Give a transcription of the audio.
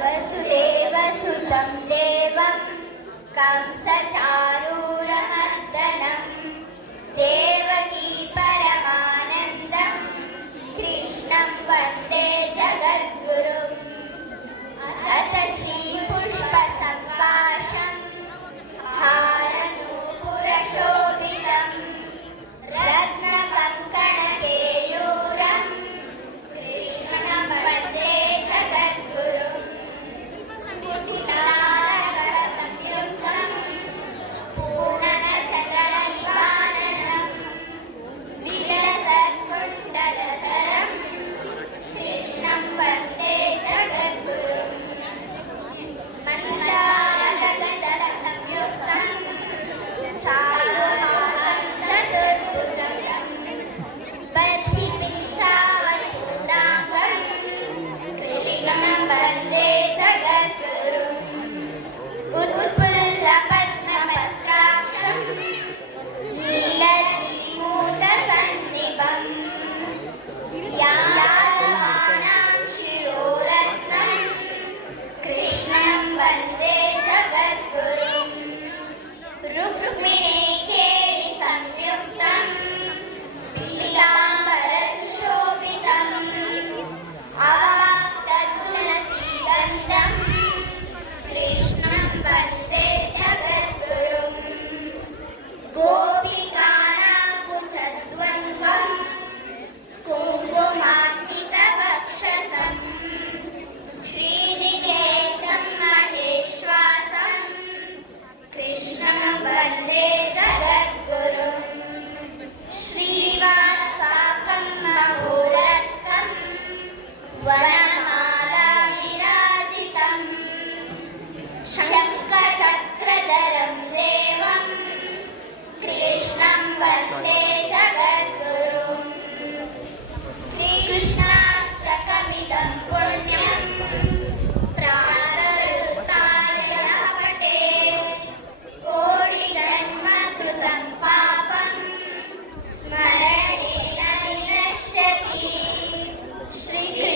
वसुदेवसुतं देवं कंसचारूरमर्दनं देवकी परमानन्दं कृष्णं वन्दे जगद्गुरुम् अतसी पुष्पसङ्काशं हारनूपुरशोभितं रत्नकङ्कणकेयूरं कृष्णं वन्दे जगद्गुरुम् पुण्डारकसंयुक्तं पूर्णचन्द्रनिपाननं विलसत्कुण्डलधरं कृष्णं वन्दे जगद्गुरुम् मन्दारगदसंयुक्तं चारुहासं चतुर्भुजं बद्धिपिञ्चावचूडाङ्गं कृष्णं वन्दे जगद्गुरुम् उत्फुल्लपद्मपत्राक्षं नीलद्विभूतसन्निभं यायमानं शिरोरत्नं कृष्णं वन्दे जगद्गुरुम् रुक्मिणीकेलिसंयुक्तं पीताम्बरसुशोभितम् अवाप्ततुलसीगन्धं कृष्णं वन्दे जगद्गुरुम् गोपिकानां कुचद्वन्द्वं कुङ्कुमाङ्कितवक्षसं श्रीनिकेतं महेश्वासं कृष्णं वन्दे जगद्गुरुम् श्रीवासाकं महोरस्कं वनमालाविराजितं शङ्खचक्रधरं देवं कृष्णं वन्दे जगद्गुरुम् कृष्णाष्टकमिदं पुण्यं प्रातरुत्थाय पठेत् कोटिजन्मकृतं पापं स्मरणेन विनश्यति। श्रीकृष्ण